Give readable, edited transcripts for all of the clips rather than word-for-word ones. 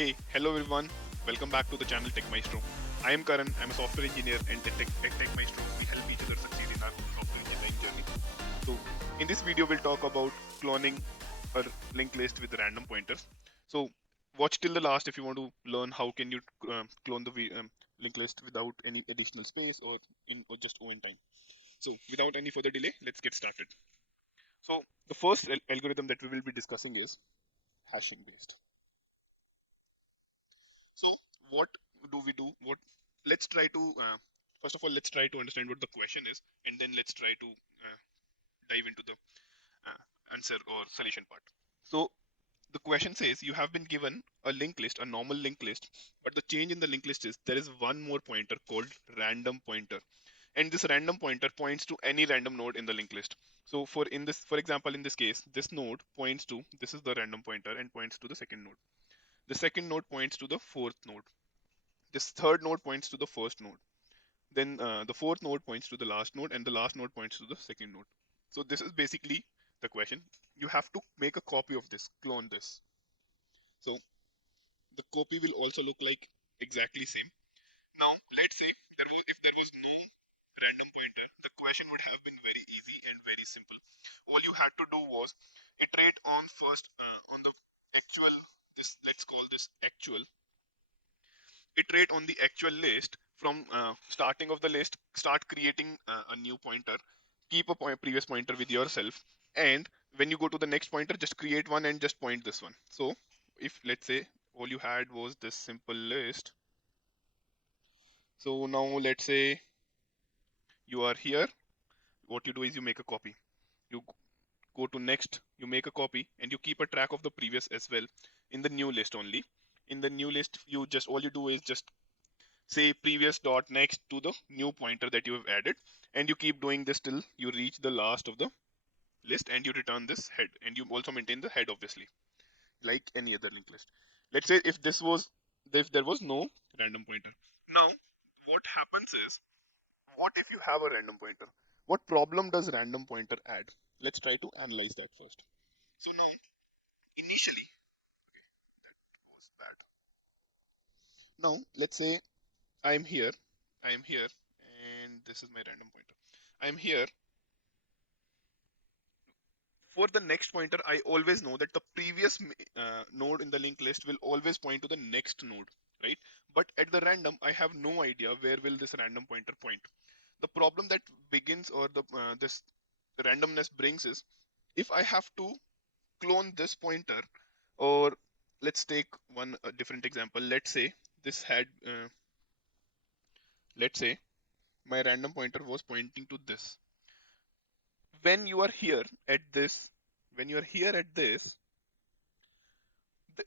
Hey, hello everyone. Welcome back to the channel TechMaestro. I am Karan. I'm a software engineer, and at TechMaestro, we help each other succeed in our software engineering journey. So, in this video, we'll talk about cloning a linked list with random pointers. So, watch till the last if you want to learn how can you clone the linked list without any additional space or just O in time. So, without any further delay, let's get started. So, the first algorithm that we will be discussing is hashing based. So what do we do? Let's try to first of all let's try to understand what the question is, and then let's try to dive into the answer or solution part. So the question says you have been given a linked list, a normal linked list, but the change in the linked list is there is one more pointer called random pointer, and this random pointer points to any random node in the linked list. So for example, in this case, this node points to this is the random pointer and points to the second node. The second node points to the fourth node. This third node points to the first node. Then the fourth node points to the last node, and the last node points to the second node. So this is basically the question. You have to make a copy of this, clone this. So the copy will also look like exactly same. Now let's say if there was no random pointer, the question would have been very easy and very simple. All you had to do was iterate on first on the actual, this, let's call this actual, iterate on the actual list from starting of the list, start creating a new pointer, keep a previous pointer with yourself, and when you go to the next pointer, just create one and just point this one. So if let's say all you had was this simple list, so now let's say you are here, what you do is you make a copy, you go to next, you make a copy, and you keep a track of the previous as well in the new list only. In the new list, you just all you do is just say previous dot next to the new pointer that you have added, and you keep doing this till you reach the last of the list, and you return this head, and you also maintain the head, obviously, like any other linked list. Let's say if there was no random pointer. Now what happens is, what if you have a random pointer? What problem does random pointer add? Let's try to analyze that first. So now, initially, that was bad. Now let's say I'm here and this is my random pointer. I'm here. For the next pointer, I always know that the previous node in the linked list will always point to the next node, right? But at the random, I have no idea where will this random pointer point. The problem that begins, or this randomness brings, is if I have to clone this pointer, or let's take one different example. Let's say my random pointer was pointing to this. When you are here at this, when you are here at this, the,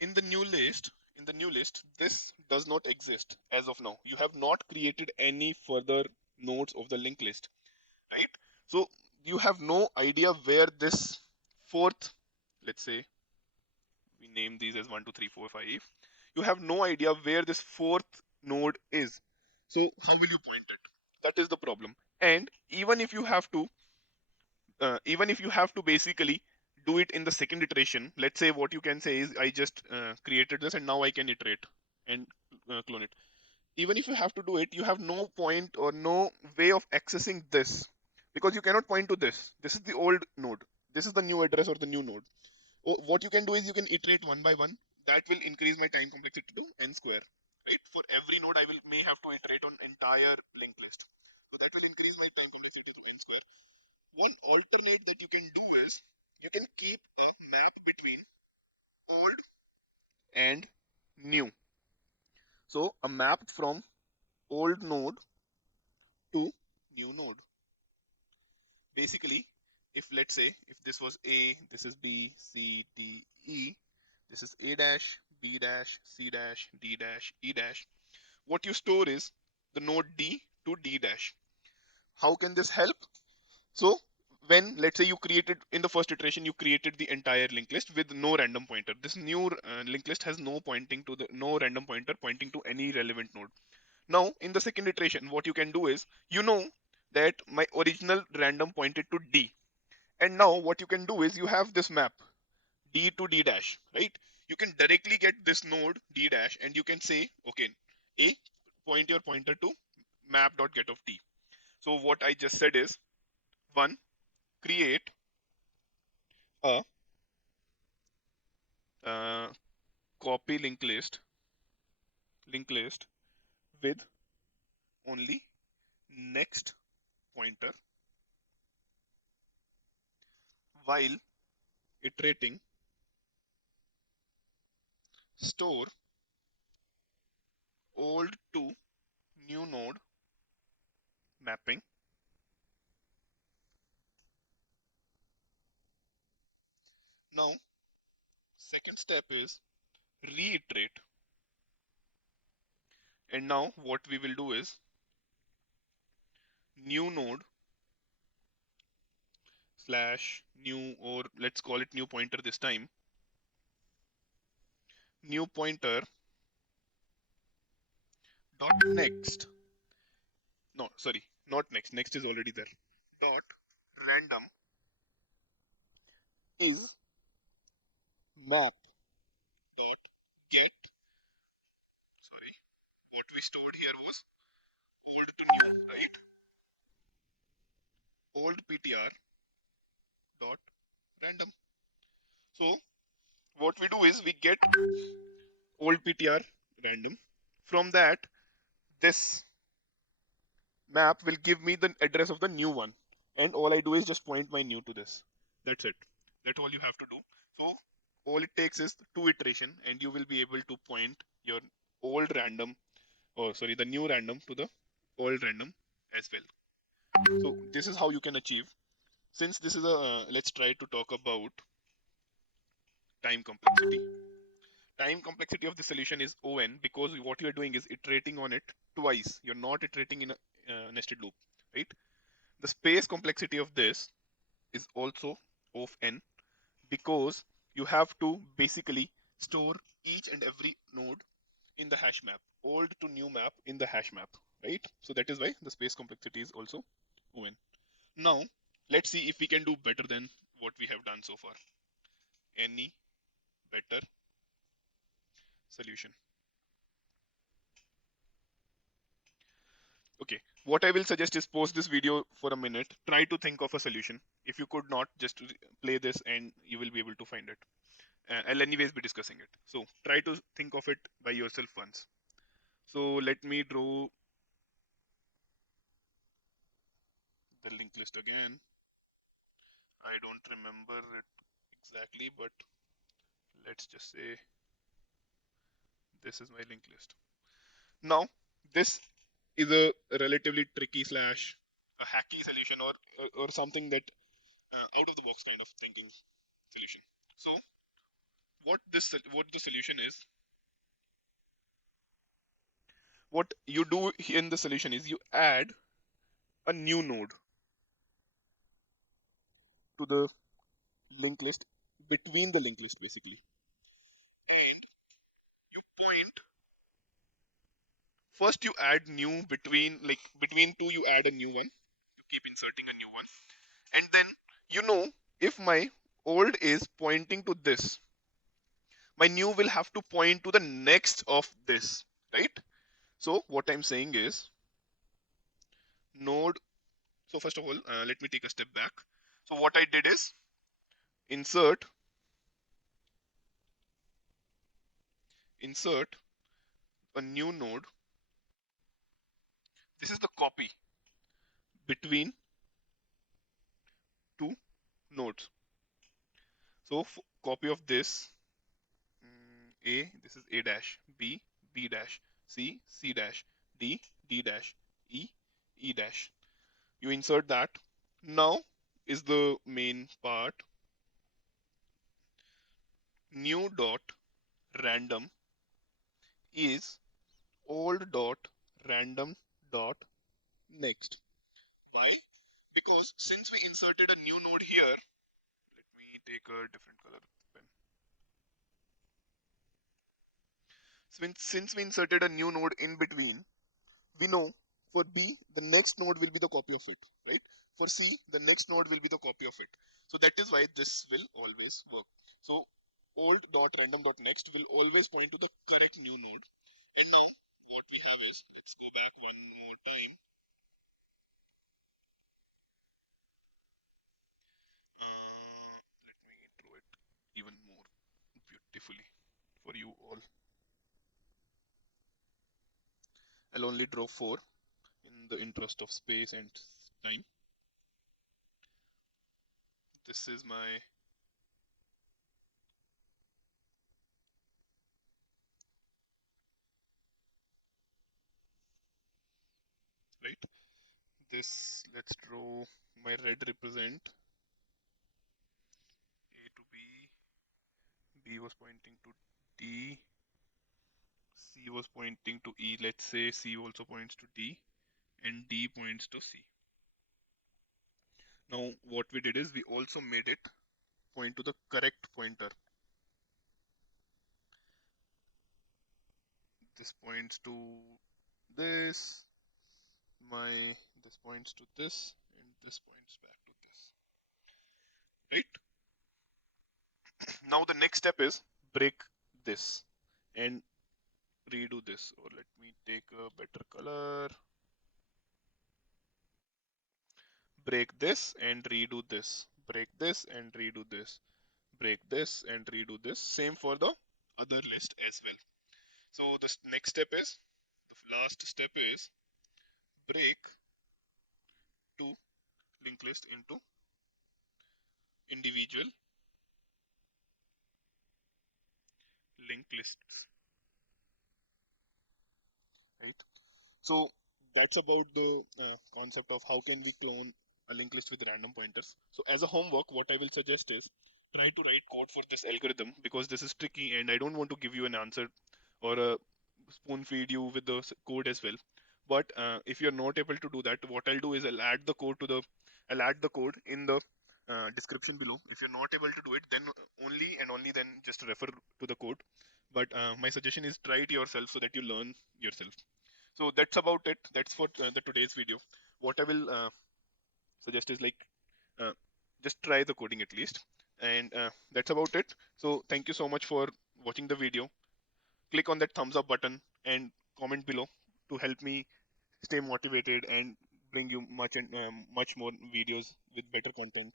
in the new list, this does not exist as of now. You have not created any further nodes of the linked list, right? So you have no idea where this fourth, let's say we name these as 1 2 3 4 5, you have no idea where this fourth node is. So how will you point it? That is the problem. And even if you have to basically do it in the second iteration, let's say what you can say is I just created this and now I can iterate and clone it. Even if you have to do it, you have no point or no way of accessing this, because you cannot point to this. This is the old node, this is the new address or the new node. What you can do is you can iterate one by one. That will increase my time complexity to n square, right? For every node I will may have to iterate on entire linked list, so that will increase my time complexity to n square. One alternate that you can do is you can keep a map between old and new. So a map from old node to new node. Basically, if let's say if this was A, this is B, C, D, E, this is A dash, B dash, C dash, D dash, E dash. What you store is the node D to D dash. How can this help? So when let's say you created in the first iteration, you created the entire linked list with no random pointer. This new linked list has no random pointer pointing to any relevant node. Now in the second iteration, what you can do is that my original random pointed to D, and now what you can do is you have this map D to D dash, right? you can directly get this node d dash, and you can say, okay, A, point your pointer to map.get of t. So what I just said is, one, create a uh, copy linked list with only next pointer while iterating store old to new node mapping. Now, second step is reiterate. And now what we will do is new node slash new, or let's call it new pointer this time. New pointer dot next. No, sorry, not next. Next is already there. Dot random is map dot get. Sorry, what we stored here was old to new, right? Old ptr dot random. So what we do is we get old ptr random. From that, this map will give me the address of the new one, and all I do is just point my new to this. That's it. That's all you have to do. So all it takes is two iteration, and you will be able to point your old random, or sorry, the new random to the old random as well. So this is how you can achieve. Since this is a let's try to talk about time complexity. Time complexity of the solution is on, because what you are doing is iterating on it twice. You're not iterating in a nested loop, right? The space complexity of this is also of n, because you have to basically store each and every node in the hash map, old to new map in the hash map, right? So that is why the space complexity is also on. Now let's see if we can do better than what we have done so far. Any better solution? Okay, what I will suggest is pause this video for a minute, try to think of a solution. If you could not, just play this and you will be able to find it. I'll anyways be discussing it. So try to think of it by yourself once. So let me draw the linked list again. I don't remember it exactly, but let's just say this is my linked list. Now, this is a relatively tricky slash a hacky solution, or something that out of the box kind of thinking solution. So what the solution is, what you do in the solution is you add a new node to the linked list, between the linked list basically. You point, first you add new between, like between two you add a new one, you keep inserting a new one, and then if my old is pointing to this, my new will have to point to the next of this, right? So what I'm saying is node. So first of all, let me take a step back. So what I did is insert a new node. This is the copy between two nodes. So copy of this, A, this is A dash, B, B dash, C, C dash, D, D dash, E, E dash. You insert that. Now is the main part. New dot random is old dot random dot next. Why? Because since we inserted a new node here, let me take a different color pen. Since we inserted a new node in between, we know for B, the next node will be the copy of it, right? For C, the next node will be the copy of it. So that is why this will always work. So old.random.next will always point to the correct new node. And now what we have is, let's go back one more time. Let me draw it even more beautifully for you all. I'll only draw 4 in the interest of space and time. This is my right. This, let's draw my red represent A to B was pointing to D, C was pointing to E. Let's say C also points to D and D points to C. Now what we did is we also made it point to the correct pointer. This points to this, this points to this, and this points back to this. Right? Now the next step is break this and redo this. Or let me take a better color. Break this and redo this. Break this and redo this. Break this and redo this. Same for the other list as well. So the next step is, the last step is break two linked list into individual linked lists. Right. So that's about the concept of how can we clone a linked list with random pointers. So as a homework, what I will suggest is try to write code for this algorithm, because this is tricky and I don't want to give you an answer or spoon feed you with the code as well. But if you're not able to do that, what I'll do is I'll add the code in the description below. If you're not able to do it, then only and only then just refer to the code. But my suggestion is try it yourself so that you learn yourself. So that's about it. That's for the today's video. What I will suggest is, like, uh, just try the coding at least, and that's about it. So thank you so much for watching the video. Click on that thumbs up button and comment below to help me stay motivated and bring you much more videos with better content.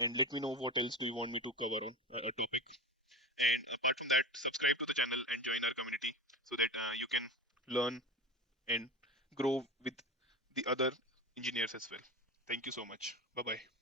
And let me know what else do you want me to cover on a topic. And apart from that, subscribe to the channel and join our community so that you can learn and grow with the other engineers as well. Thank you so much. Bye bye.